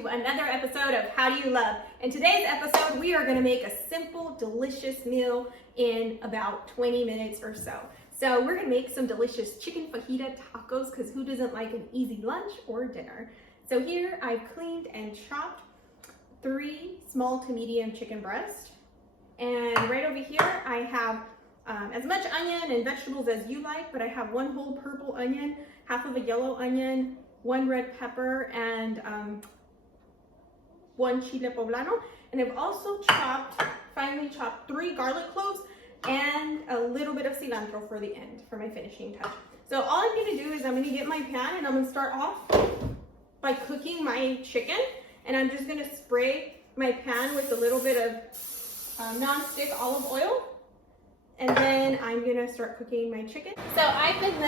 to another episode of How Do You Love? In today's episode, we are gonna make a simple, delicious meal in about 20 minutes or so. So we're gonna make some delicious chicken fajita tacos, because who doesn't like an easy lunch or dinner? So here I've cleaned and chopped 3 small to medium chicken breasts. And right over here, I have as much onion and vegetables as you like, but I have 1 whole purple onion, half of a yellow onion, 1 red pepper, and 1 chile poblano. And I've also finely chopped 3 garlic cloves and a little bit of cilantro for the end, for my finishing touch. So all I'm gonna do is I'm gonna get my pan and I'm gonna start off by cooking my chicken. And I'm just gonna spray my pan with a little bit of non-stick olive oil. And then I'm gonna start cooking my chicken. So I have been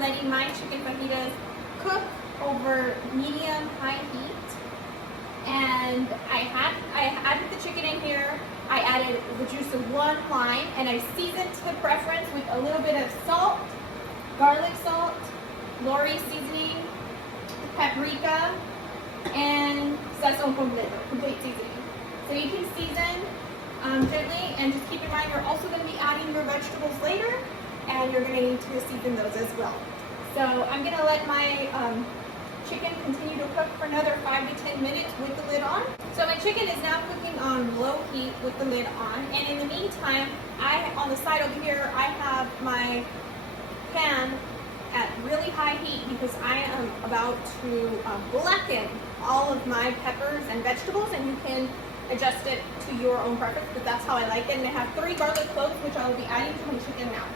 letting my chicken fajitas cook over medium-high heat. And I added the chicken in here. I added the juice of 1 lime, and I seasoned to preference with a little bit of salt, garlic salt, Lori seasoning, paprika, and sazon completo, complete seasoning. So you can season gently, and just keep in mind you're also going to be adding your vegetables later, and you're going to need to season those as well. So I'm going to let my chicken continue to cook for another 5 to 10 minutes with the lid on. So my chicken is now cooking on low heat with the lid on, and in the meantime, on the side over here, I have my pan at really high heat because I am about to blacken all of my peppers and vegetables, and you can adjust it to your own preference, but that's how I like it. And I have 3 garlic cloves, which I will be adding to my chicken now.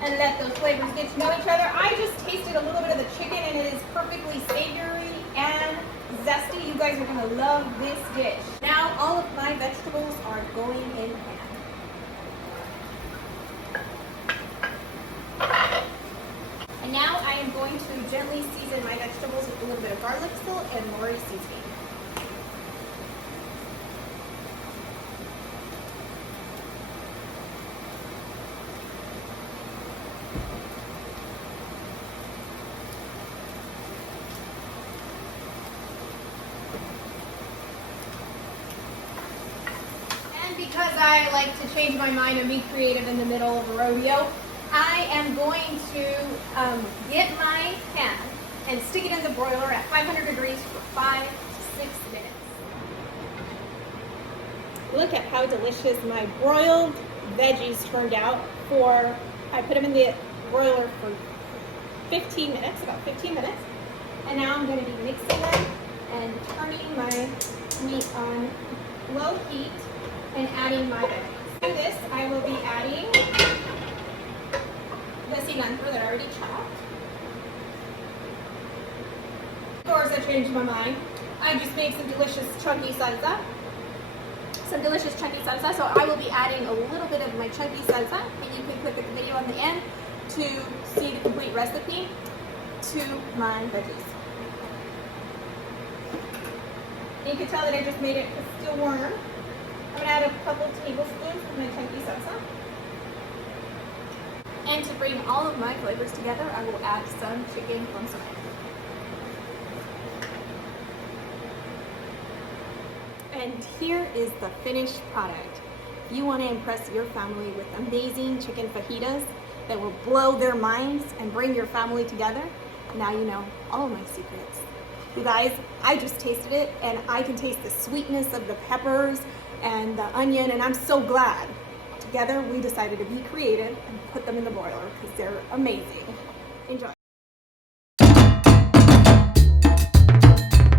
And let those flavors get to know each other. I just tasted a little bit of the chicken, and it is perfectly savory and zesty. You guys are gonna love this dish. Now all of my vegetables are going in pan. And now I am going to gently season my vegetables with a little bit of garlic salt and Lori seasoning. And because I like to change my mind and be creative in the middle of a rodeo, I am going to get my pan and stick it in the broiler at 500 degrees for 5 to 6 minutes. Look at how delicious my broiled veggies turned out. I put them in the broiler for 15 minutes, about 15 minutes. And now I'm going to be mixing them and turning my meat on low heat and adding my veggies. To this, I will be adding the cilantro that I already chopped. Of course, I changed my mind. I just made some delicious chunky salsa. So I will be adding a little bit of my chunky salsa, and you can click the video on the end to see the complete recipe to my veggies. And you can tell that I just made it still warm. I'm gonna add a couple tablespoons of my chunky salsa. And to bring all of my flavors together, I will add some chicken consomme. And here is the finished product. If you want to impress your family with amazing chicken fajitas that will blow their minds and bring your family together, now you know all of my secrets. You guys, I just tasted it, and I can taste the sweetness of the peppers and the onion, and I'm so glad. Together, we decided to be creative and put them in the broiler because they're amazing. Enjoy.